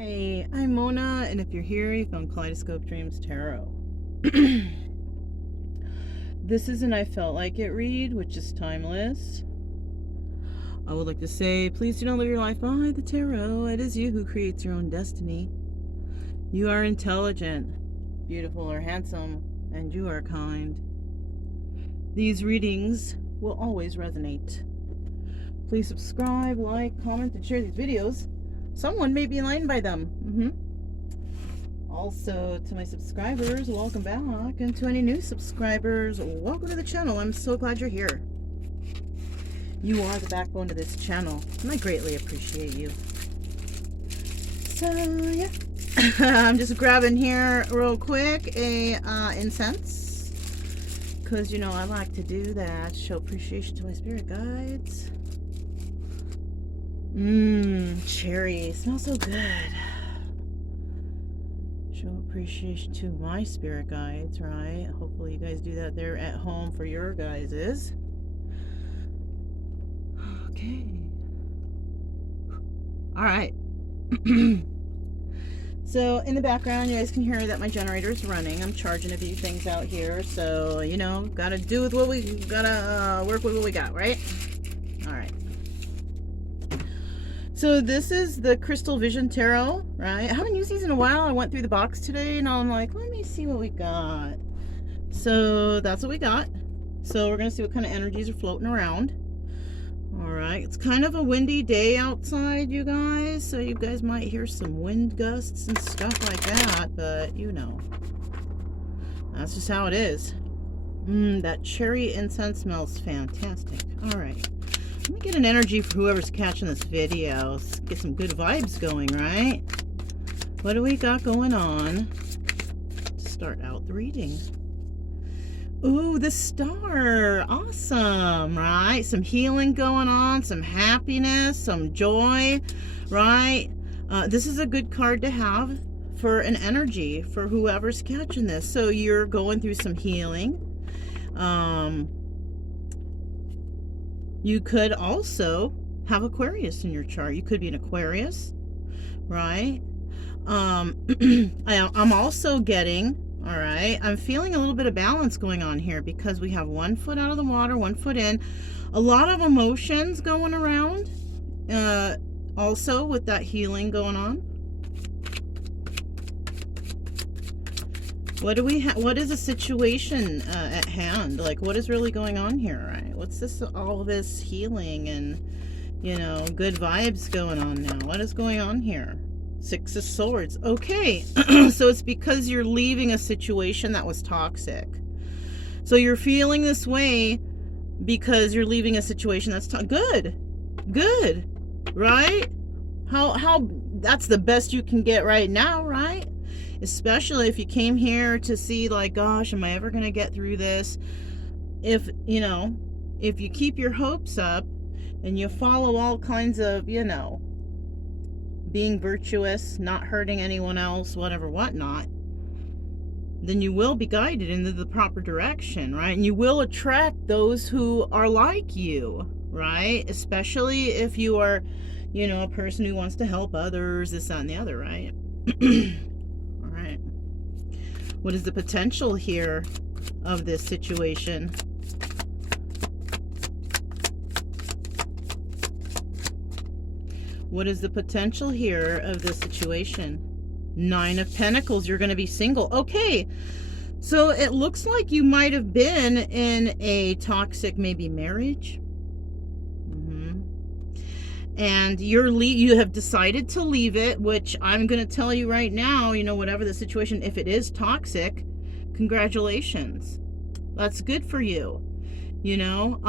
Hi, I'm Mona, and if you're here, you found Kaleidoscope Dreams Tarot. This is an I Felt Like It read, which is timeless. I would like to say, please do not live your life by the tarot. It is you who creates your own destiny. You are intelligent, beautiful, or handsome, and you are kind. These readings will always resonate. Please subscribe, like, comment, and share these videos. Someone may be enlightened by them. Also, to my subscribers, welcome back. And to any new subscribers, welcome to the channel. I'm so glad you're here. You are the backbone of this channel, and I greatly appreciate you. So, yeah. I'm just grabbing here real quick a incense. Because, you know, I like to do that. Show appreciation to my spirit guides. Cherry. Smells so good. Show appreciation to my spirit guides, right? Hopefully you guys do that there at home for your guises. Okay. Alright. So, in the background, you guys can hear that my generator is running. I'm charging a few things out here. So, you know, gotta do with what we gotta work with what we got, right? Alright. So this is the Crystal Vision Tarot, right? I haven't used these in a while. I went through the box today and I'm like, let me see what we got. So that's what we got. So we're going to see what kind of energies are floating around. Alright, it's kind of a windy day outside, you guys. So you guys might hear some wind gusts and stuff like that. But, you know, that's just how it is. That cherry incense smells fantastic. Alright. Let me get an energy for whoever's catching this video. Let's get some good vibes going, right? What do we got going on? Start out the reading. Ooh, the star. Awesome, right? Some healing going on, some happiness, some joy, right? This is a good card to have for an energy for whoever's catching this. So you're going through some healing. You could also have Aquarius in your chart. You could be an Aquarius, right? I'm also getting, all right, I'm feeling a little bit of balance going on here because we have 1 foot out of the water, 1 foot in. A lot of emotions going around, also with that healing going on. What do we have? What is the situation at hand? Like, what is really going on here, right? What's this, all this healing and, you know, good vibes going on now? What is going on here? 6 of Swords. Okay, so it's because you're leaving a situation that was toxic. So you're feeling this way because you're leaving a situation that's good, right? How that's the best you can get right now, right? Especially if you came here to see, like, gosh, am I ever going to get through this? If, you know, if you keep your hopes up and you follow all kinds of, you know, being virtuous, not hurting anyone else, whatever, whatnot, then you will be guided into the proper direction, right? And you will attract those who are like you, right? Especially if you are, you know, a person who wants to help others, this, that, and the other, right? What is the potential here of this situation? What is the potential here of this situation? 9 of Pentacles, you're going to be single. Okay, so it looks like you might have been in a toxic, maybe marriage. And you have decided to leave it, which I'm going to tell you right now, you know, whatever the situation, if it is toxic, congratulations. That's good for you. You know,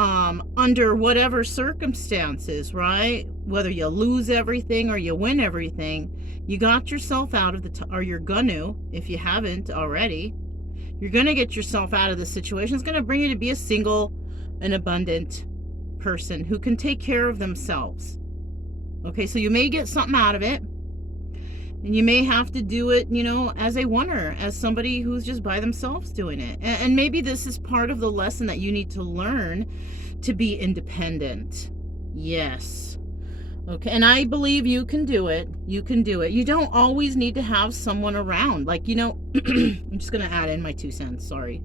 under whatever circumstances, right? Whether you lose everything or you win everything, you got yourself out of or you're gonna, if you haven't already, you're going to get yourself out of the situation. It's going to bring you to be a single and abundant person who can take care of themselves. Okay, so you may get something out of it, and you may have to do it, you know, as a oneer, as somebody who's just by themselves doing it. And maybe this is part of the lesson that you need to learn to be independent. Yes. Okay, and I believe you can do it. You can do it. You don't always need to have someone around. Like, I'm just going to add in my 2 cents, sorry.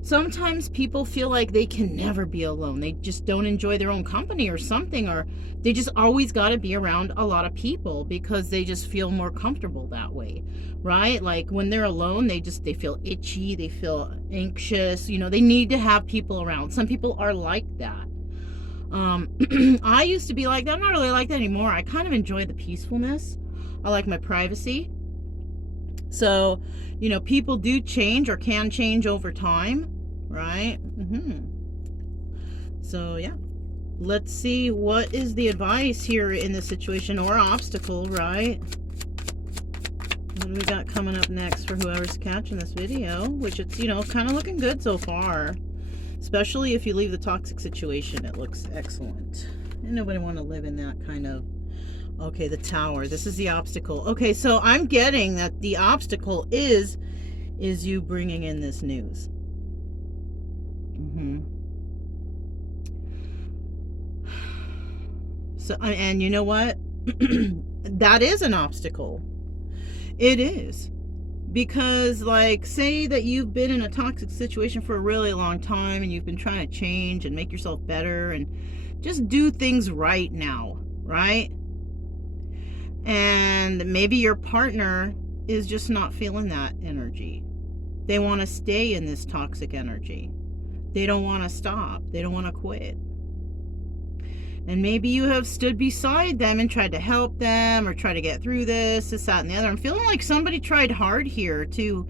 Sometimes people feel like they can never be alone. They just don't enjoy their own company or something, or they just always got to be around a lot of people because they just feel more comfortable that way, right? Like when they're alone, they feel itchy, they feel anxious, they need to have people around. Some people are like that. I used to be like that. I'm not really like that anymore. I kind of enjoy the peacefulness. I like my privacy. So, people do change or can change over time, right? So, yeah. Let's see what is the advice here in this situation or obstacle, right? What do we got coming up next for whoever's catching this video? Which it's, kind of looking good so far. Especially if you leave the toxic situation, it looks excellent. And nobody want to live in that kind of... Okay, the Tower. This is the obstacle. Okay, so I'm getting that the obstacle is you bringing in this news. So, and you know what? That is an obstacle. It is. Because, like, say that you've been in a toxic situation for a really long time and you've been trying to change and make yourself better and just do things right now, right? And maybe your partner is just not feeling that energy. They want to stay in this toxic energy. They don't want to stop. They don't want to quit. And maybe you have stood beside them and tried to help them or try to get through this, that, and the other. I'm feeling like somebody tried hard here to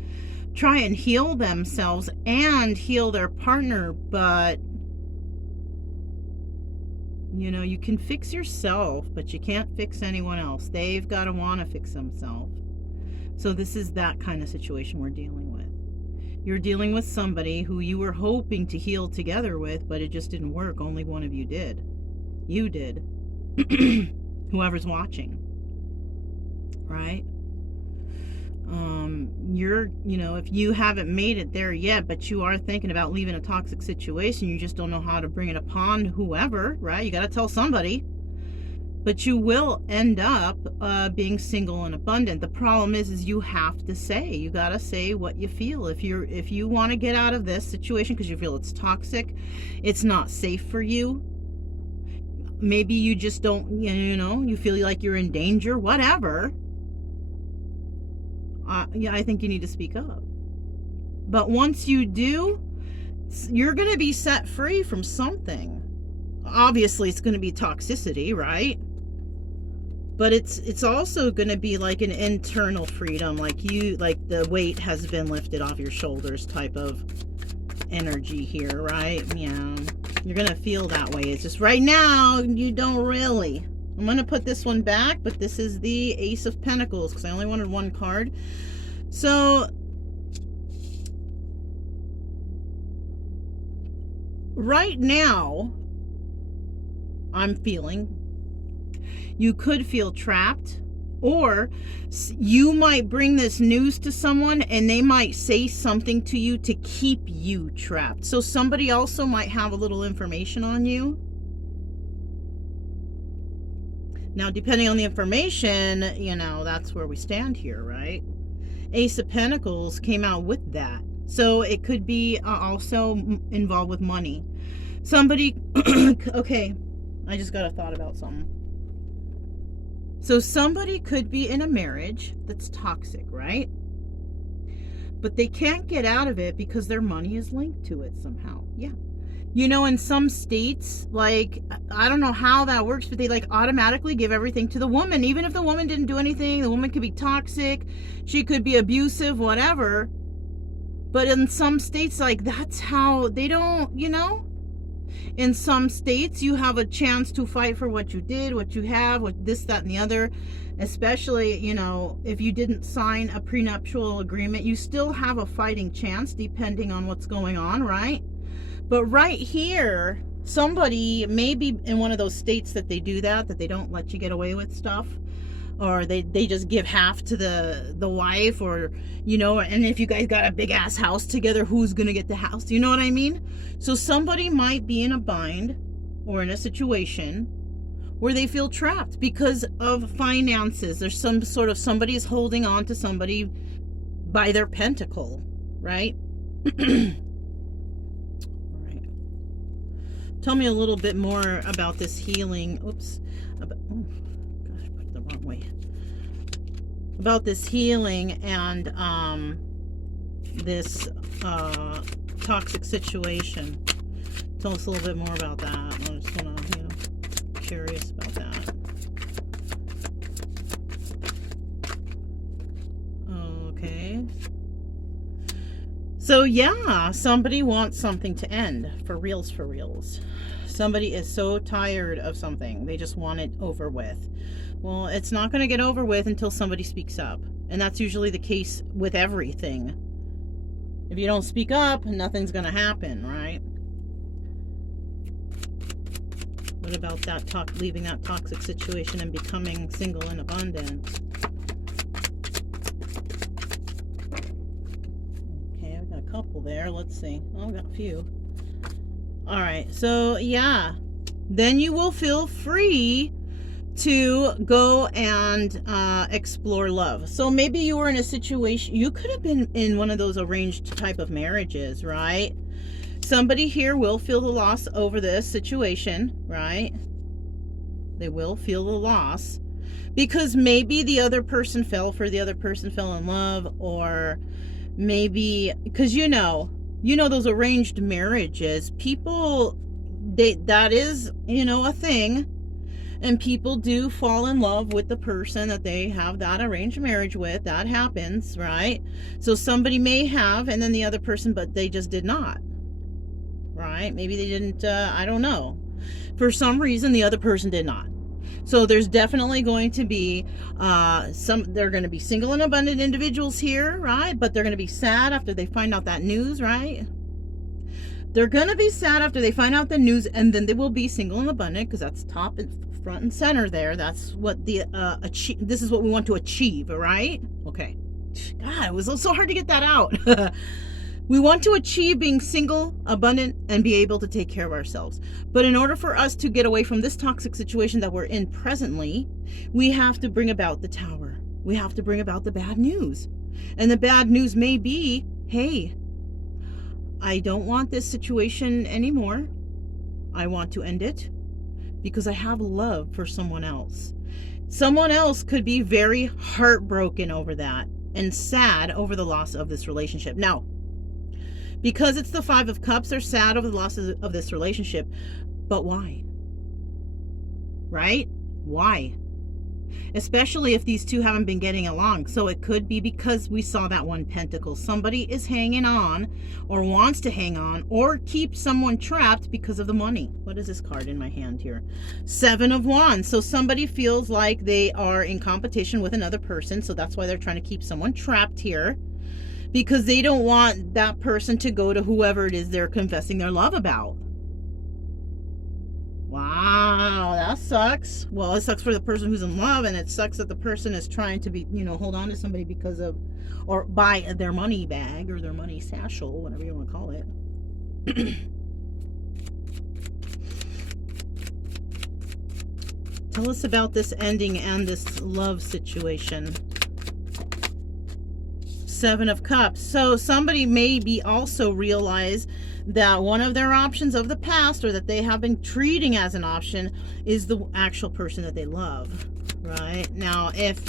try and heal themselves and heal their partner, but you can fix yourself, but you can't fix anyone else. They've got to want to fix themselves. So this is that kind of situation we're dealing with. You're dealing with somebody who you were hoping to heal together with, but it just didn't work. Only one of you did. You did. Whoever's watching. Right? If you haven't made it there yet, but you are thinking about leaving a toxic situation, you just don't know how to bring it upon whoever, right? You got to tell somebody. But you will end up being single and abundant. The problem is you have to say. You got to say what you feel. If you want to get out of this situation because you feel it's toxic, it's not safe for you. Maybe you just don't, you feel like you're in danger, whatever. I think you need to speak up. But once you do, you're going to be set free from something. Obviously, it's going to be toxicity, right? But it's also going to be like an internal freedom, like the weight has been lifted off your shoulders type of energy here, right? Yeah. You're going to feel that way. It's just right now, you don't really. I'm going to put this one back, but this is the Ace of Pentacles because I only wanted one card. So, right now, I'm feeling you could feel trapped, or you might bring this news to someone and they might say something to you to keep you trapped. So somebody also might have a little information on you. Now, depending on the information, that's where we stand here, right? Ace of Pentacles came out with that. So it could be also involved with money. Somebody, okay, I just got a thought about something. So somebody could be in a marriage that's toxic, right? But they can't get out of it because their money is linked to it somehow. Yeah. In some states, like, I don't know how that works, but they automatically give everything to the woman. Even if the woman didn't do anything, the woman could be toxic, she could be abusive, whatever. But in some states, that's how they don't, In some states, you have a chance to fight for what you did, what you have, what this, that, and the other. Especially, if you didn't sign a prenuptial agreement, you still have a fighting chance depending on what's going on, right? But right here, somebody maybe in one of those states that they do that they don't let you get away with stuff, or they just give half to the wife, or and if you guys got a big ass house together, who's gonna get the house? You know what I mean? So somebody might be in a bind or in a situation where they feel trapped because of finances. There's some sort of somebody's holding on to somebody by their pentacle, right? All right. Tell me a little bit more about this healing. Oops. Oh, gosh, I put it the wrong way. About this healing and this toxic situation. Tell us a little bit more about that. I just want to, curious about that. Okay. So yeah, somebody wants something to end. For reals, for reals. Somebody is so tired of something. They just want it over with. Well, it's not going to get over with until somebody speaks up. And that's usually the case with everything. If you don't speak up, nothing's going to happen, right? What about that leaving that toxic situation and becoming single and abundant? Okay, I've got a couple there. Let's see. Oh, I've got a few. All right. So, yeah. Then you will feel free to go and explore love. So maybe you were in a situation, you could have been in one of those arranged type of marriages, right? Somebody here will feel the loss over this situation, right? They will feel the loss because maybe the other person fell for the other person, fell in love, or maybe because those arranged marriages, people, that is, a thing, and people do fall in love with the person that they have that arranged marriage with. That happens, right? So somebody may have, and then the other person, but they just did not. Right? Maybe they didn't, I don't know. For some reason, the other person did not. So there's definitely going to be they're going to be single and abundant individuals here, right? But they're going to be sad after they find out that news, right? They're going to be sad after they find out the news, and then they will be single and abundant because that's top and front and center there. That's what this is what we want to achieve, right? Okay. God, it was so hard to get that out. We want to achieve being single, abundant, and be able to take care of ourselves. But in order for us to get away from this toxic situation that we're in presently, we have to bring about the tower. We have to bring about the bad news. And the bad news may be, hey, I don't want this situation anymore. I want to end it because I have love for someone else. Someone else could be very heartbroken over that and sad over the loss of this relationship. Now, because it's the Five of Cups, they're sad over the loss of this relationship. But why? Right? Why? Especially if these two haven't been getting along. So it could be because we saw that one pentacle. Somebody is hanging on or wants to hang on or keep someone trapped because of the money. What is this card in my hand here? Seven of Wands. So somebody feels like they are in competition with another person. So that's why they're trying to keep someone trapped here. Because they don't want that person to go to whoever it is they're confessing their love about. Wow, that sucks. Well, it sucks for the person who's in love, and it sucks that the person is trying to be, hold on to somebody because of, or buy their money bag or their money satchel, whatever you want to call it. Tell us about this ending and this love situation. Seven of Cups. So somebody maybe also realize that one of their options of the past, or that they have been treating as an option, is the actual person that they love, right? Now, if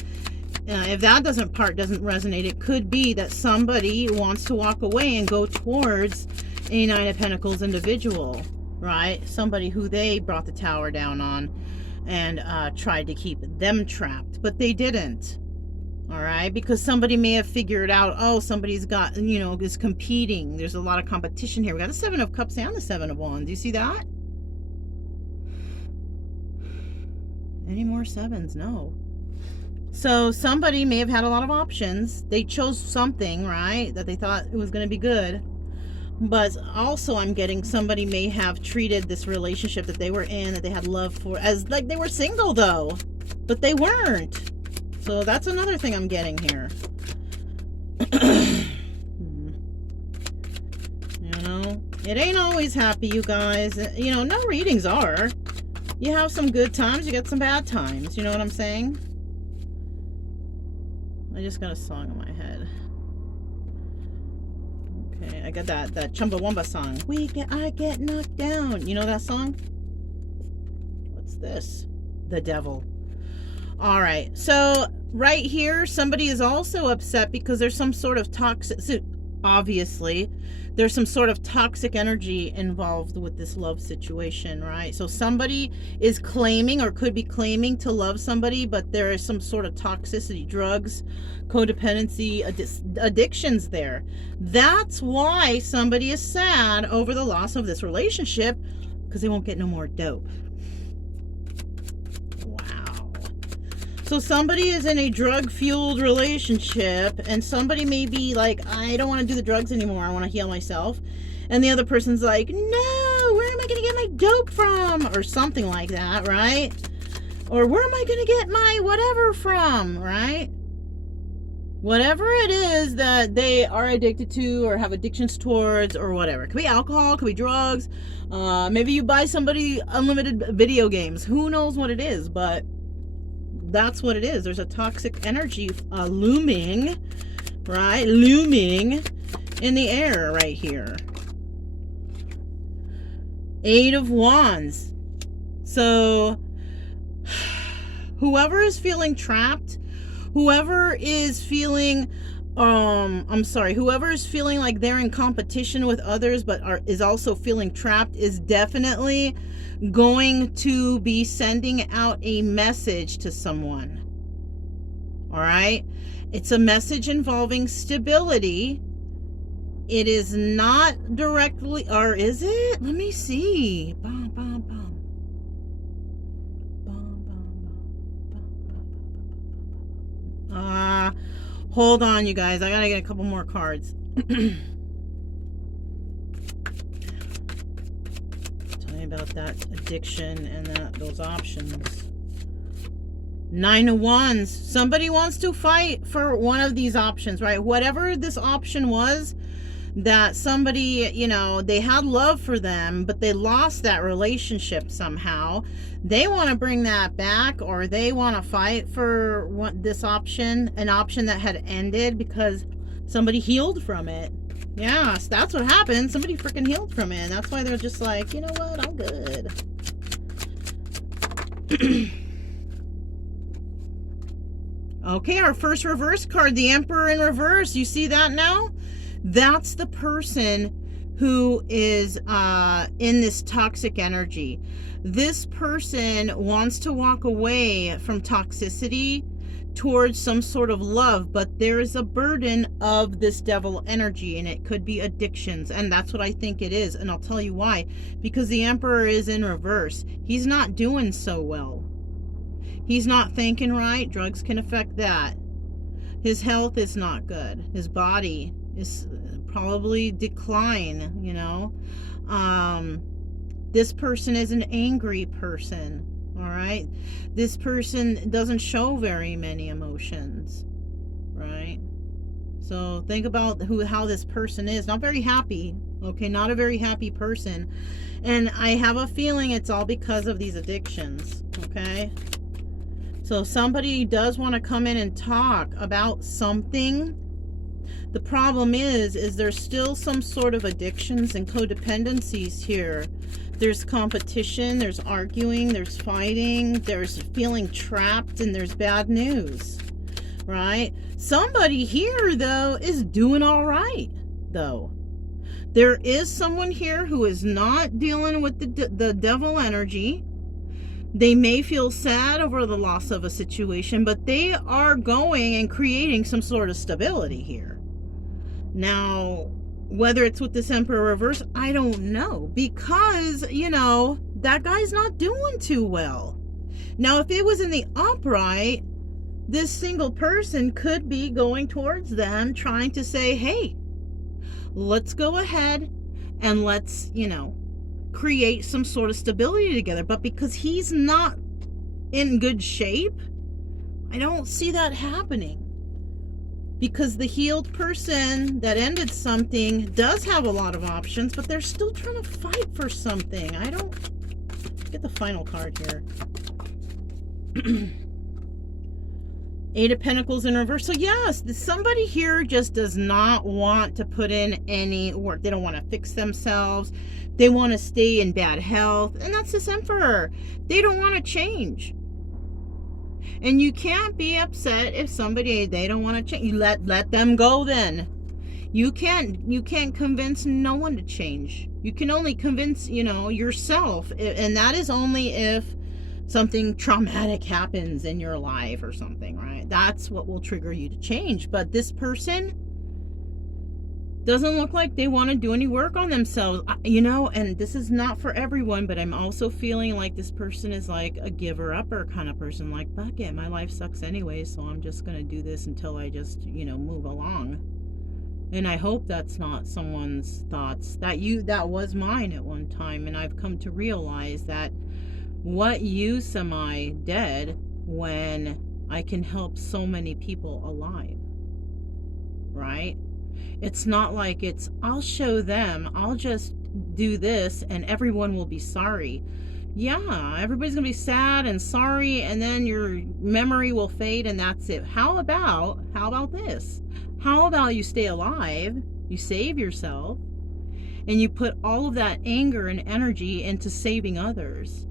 that doesn't resonate, it could be that somebody wants to walk away and go towards a Nine of Pentacles individual, right? Somebody who they brought the tower down on and tried to keep them trapped, but they didn't. All right, because somebody may have figured out, oh, somebody's got, is competing. There's a lot of competition here. We got the Seven of Cups and the Seven of Wands. Do you see that? Any more sevens? No. So somebody may have had a lot of options. They chose something, right, that they thought it was going to be good. But also I'm getting somebody may have treated this relationship that they were in, that they had love for, as like they were single, though. But they weren't. So that's another thing I'm getting here. It ain't always happy, you guys. No readings are. You have some good times, you get some bad times. You know what I'm saying? I just got a song in my head. Okay, I got that Chumbawamba song. I get knocked down. You know that song? What's this? The devil. All right, so right here, somebody is also upset because there's some sort of toxic, obviously, there's some sort of toxic energy involved with this love situation, right? So somebody is claiming or could be claiming to love somebody, but there is some sort of toxicity, drugs, codependency, addictions there. That's why somebody is sad over the loss of this relationship, because they won't get no more dope. So somebody is in a drug-fueled relationship, and somebody may be like, I don't want to do the drugs anymore, I want to heal myself. And the other person's like, no, where am I going to get my dope from? Or something like that, right? Or where am I going to get my whatever from, right? Whatever it is that they are addicted to or have addictions towards or whatever. It could be alcohol, it could be drugs. Maybe you buy somebody unlimited video games. Who knows what it is, but that's what it is. There's a toxic energy looming, right? Looming in the air right here. 8 of Wands. So whoever is feeling trapped, whoever is feeling whoever is feeling like they're in competition with others but is also feeling trapped is definitely going to be sending out a message to someone. All right? It's a message involving stability. It is not directly, or is it? Let me see. Bum, bum, bum. Bum, bum, bum. Hold on, you guys. I gotta get a couple more cards. About that addiction and those options. 9 of Wands. Somebody wants to fight for one of these options, right? Whatever this option was that somebody, you know, they had love for them, but they lost that relationship somehow. They want to bring that back, or they want to fight for this option, an option that had ended because somebody healed from it. Yeah, so that's what happened. Somebody freaking healed from it. And that's why they're just like, you know what? I'm good. Okay, our first reverse card, the Emperor in reverse. You see that now? That's the person who is in this toxic energy. This person wants to walk away from toxicity towards some sort of love, but there is a burden of this devil energy, and it could be addictions, and that's what I think it is. And I'll tell you why. Because the Emperor is in reverse. He's not doing so well. He's not thinking right. Drugs can affect that. His health is not good. His body is probably decline, you know. This person is an angry person. All right, this person doesn't show very many emotions, right? So think about how this person is. Not very happy, okay? Not a very happy person. And I have a feeling it's all because of these addictions, okay? So somebody does want to come in and talk about something. The problem is there's still some sort of addictions and codependencies here. There's competition, there's arguing, there's fighting, there's feeling trapped, and there's bad news, right? Somebody here, though, is doing all right, though. There is someone here who is not dealing with the devil energy. They may feel sad over the loss of a situation, but they are going and creating some sort of stability here. Now, whether it's with this Emperor reverse, I don't know, because, you know, that guy's not doing too well. Now, if it was in the upright, this single person could be going towards them, trying to say, hey, let's go ahead and let's, you know, create some sort of stability together. But because he's not in good shape, I don't see that happening. Because the healed person that ended something does have a lot of options, but they're still trying to fight for something. I don't Get the final card here. Eight of Pentacles in reverse. So yes, somebody here just does not want to put in any work. They don't want to fix themselves. They want to stay in bad health. And that's this Emperor. They don't want to change. And you can't be upset if somebody, they don't want to change. You let them go then. You can't convince no one to change. You can only convince, yourself. And that is only if something traumatic happens in your life or something, right? That's what will trigger you to change. But this person doesn't look like they want to do any work on themselves, and this is not for everyone, but I'm also feeling like this person is like a giver-upper kind of person, like, fuck it, my life sucks anyway, so I'm just going to do this until I just, move along. And I hope that's not someone's thoughts. That was mine at one time, and I've come to realize that what use am I dead when I can help so many people alive, right? It's not like I'll show them, I'll just do this and everyone will be sorry. Yeah, everybody's gonna be sad and sorry, and then your memory will fade and that's it. How about this? How about you stay alive, you save yourself, and you put all of that anger and energy into saving others?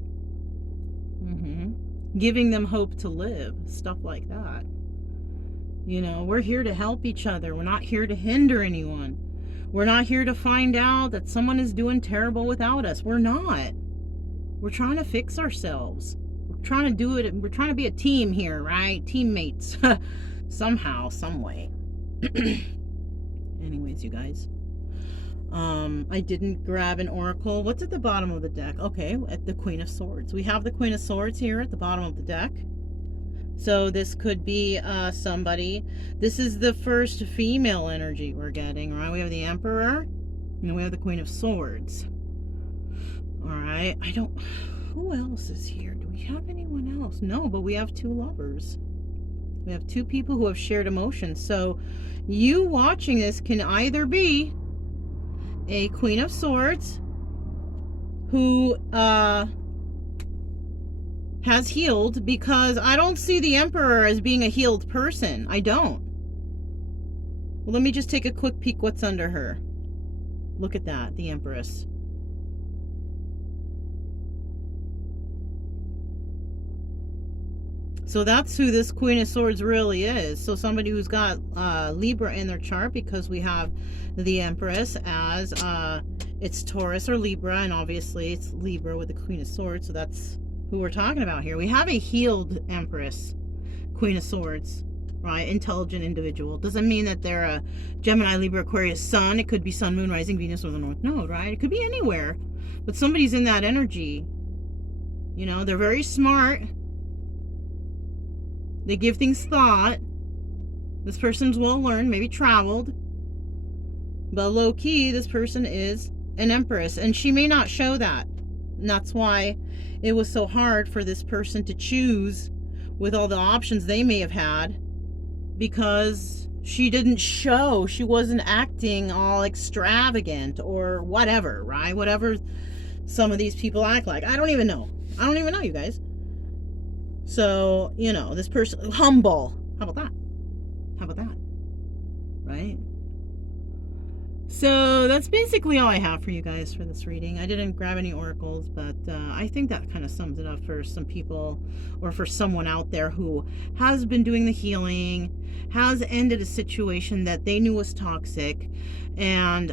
Giving them hope to live, stuff like that. We're here to help each other. We're not here to hinder anyone. We're not here to find out that someone is doing terrible without us. We're not. We're trying to fix ourselves. We're trying to do it. We're trying to be a team here, right? Teammates. Somehow, some way. Anyways, you guys. I didn't grab an oracle. What's at the bottom of the deck? Okay, at the Queen of Swords. We have the Queen of Swords here at the bottom of the deck. So this could be somebody. This is the first female energy we're getting, right? We have the Emperor, and we have the Queen of Swords. All right. Who else is here? Do we have anyone else? No, but we have two lovers. We have two people who have shared emotions. So you watching this can either be a Queen of Swords who has healed, because I don't see the Emperor as being a healed person. I don't. Well, let me just take a quick peek what's under her. Look at that, the Empress. So that's who this Queen of Swords really is. So somebody who's got Libra in their chart, because we have the Empress as it's Taurus or Libra, and obviously it's Libra with the Queen of Swords. So that's who we're talking about here. We have a healed Empress, Queen of Swords, right? Intelligent individual. Doesn't mean that they're a Gemini, Libra, Aquarius sun. It could be Sun, Moon, Rising, Venus, or the North Node, right? It could be anywhere. But somebody's in that energy. They're very smart. They give things thought. This person's well learned, maybe traveled. But low key, this person is an Empress. And she may not show that. And that's why it was so hard for this person to choose with all the options they may have had, because she didn't show. She wasn't acting all extravagant or whatever, right? Whatever some of these people act like. I don't even know, you guys. So, this person, humble. How about that? Right? So that's basically all I have for you guys for this reading. I didn't grab any oracles, but I think that kind of sums it up for some people, or for someone out there who has been doing the healing, has ended a situation that they knew was toxic, and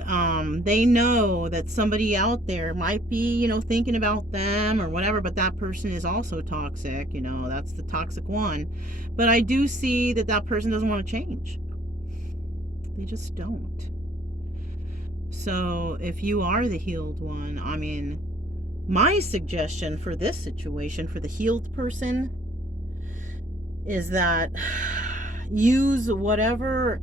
they know that somebody out there might be, thinking about them or whatever, but that person is also toxic. That's the toxic one. But I do see that person doesn't want to change. They just don't. So if you are the healed one, my suggestion for this situation, for the healed person, is that use whatever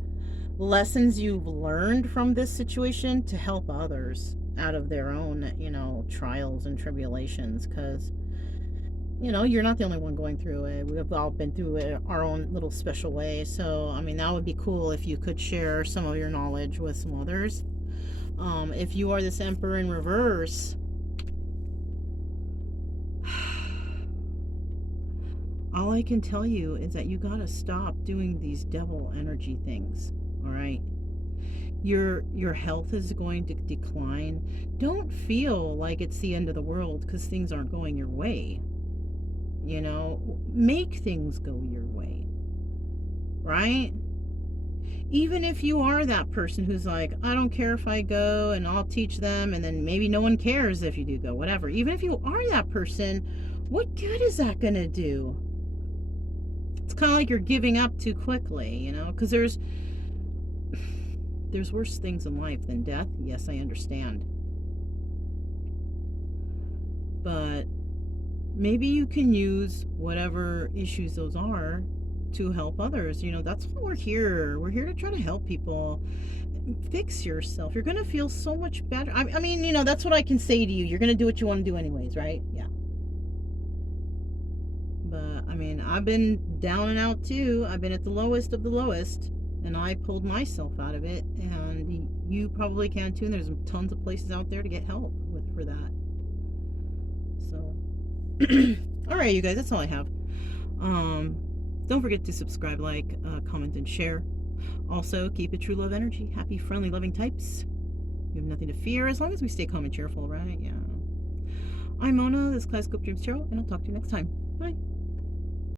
lessons you've learned from this situation to help others out of their own, trials and tribulations, because, you're not the only one going through it. We've all been through it our own little special way. So, that would be cool if you could share some of your knowledge with some others. If you are this Emperor in reverse, all I can tell you is that you gotta stop doing these devil energy things. All right. Your health is going to decline. Don't feel like it's the end of the world because things aren't going your way. You know, make things go your way. Right? Even if you are that person who's like, I don't care if I go and I'll teach them, and then maybe no one cares if you do go, whatever. Even if you are that person, what good is that going to do? It's kind of like you're giving up too quickly, you know, because there's worse things in life than death. Yes, I understand. But maybe you can use whatever issues those are to help others. You know, that's why we're here. We're here to try to help people. Fix yourself. You're going to feel so much better. I mean, you know, that's what I can say to you. You're going to do what you want to do anyways, right? Yeah. But, I mean, I've been down and out too. I've been at the lowest of the lowest. And I pulled myself out of it. And you probably can too. And there's tons of places out there to get help for that. So, all right, you guys, that's all I have. Don't forget to subscribe, like, comment, and share. Also, keep it true love energy. Happy, friendly, loving types. You have nothing to fear as long as we stay calm and cheerful, right? Yeah. I'm Mona, this is Classical Dreams Tarot, and I'll talk to you next time. Bye.